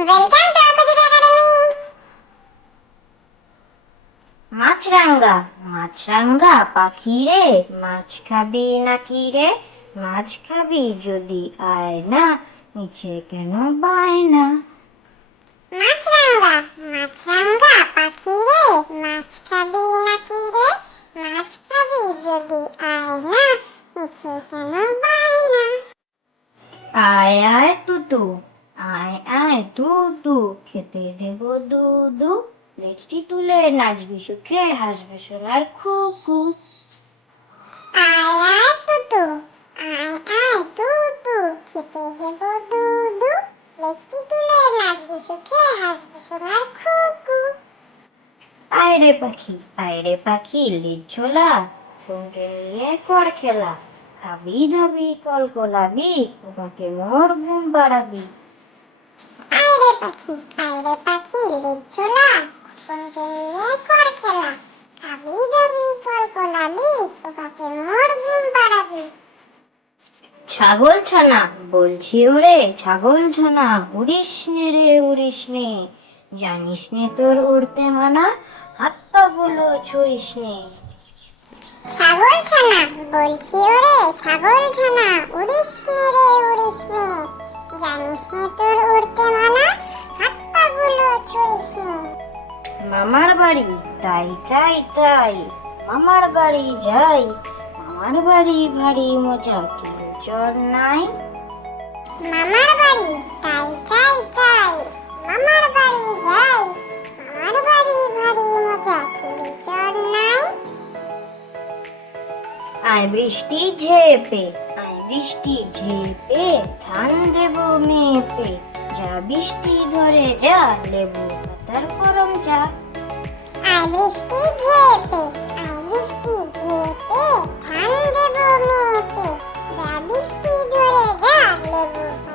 Welcome to opposite academy মাছরাঙ্গা মাছরাঙ্গা পাখি রে মাছ খাবি নাকি রে? মাছ খাবি যদি আয় না নিচে কেন বায় না? মাছরাঙ্গা মাছরাঙ্গা পাখি রে মাছ খাবি নাকি রে? মাছ খাবি যদি আয় না নিচে কেন বায় না? আয় আয় তুতু আয় আয় তুতু খেতে দেব দুদু লেজটি তুলে নাচবি সুখে হাসবে সোনার খুকু। আয় আয় তুতু আয় আয় তুতু খেতে দেব দুদু লেজটি তুলে নাচবে সুখে হাসবে সোনার খুকু। আয় রে পাখি আয় রে পাখি ছোলা সঙ্গে নিয়ে কর খেলা। খাবি ধাবি কল কলাবি তোমাকে মোর ঘুম রে পাখি রে পাখি লিচুলা নিয়ে কর খেলা? খাবি দাবি মোর ঘুম পাড়াবি। ছাগল ছানা বলছি ওরে ছাগল ছানা উড়িস নে রে উড়িস নে। জানিস নে তোর উড়তে মানা হাত পা গুলো ছুড়িস নে। ছাগল ছানা বলছি ওরে ছাগল ছানা উড়িস নে রে উড়িস নে। জানিস নে তোর মামার বাড়ি তাই তাই তাই। মামার বাড়ি যাই মামার বাড়ি ভারী মজা কেউ চর নাই। মামার বাড়ি তাই তাই তাই। মামার বাড়ি যাই মামার বাড়ি ভারী মজা কেউ চর নাই। আয় বৃষ্টি ঝেপে আয় বৃষ্টি ঝেপে ধান দেব মেপে। যা বৃষ্টি ধরে যা লেবু যা আর বৃষ্টি ঝেপে আর বৃষ্টি ঝেপে যা লেবু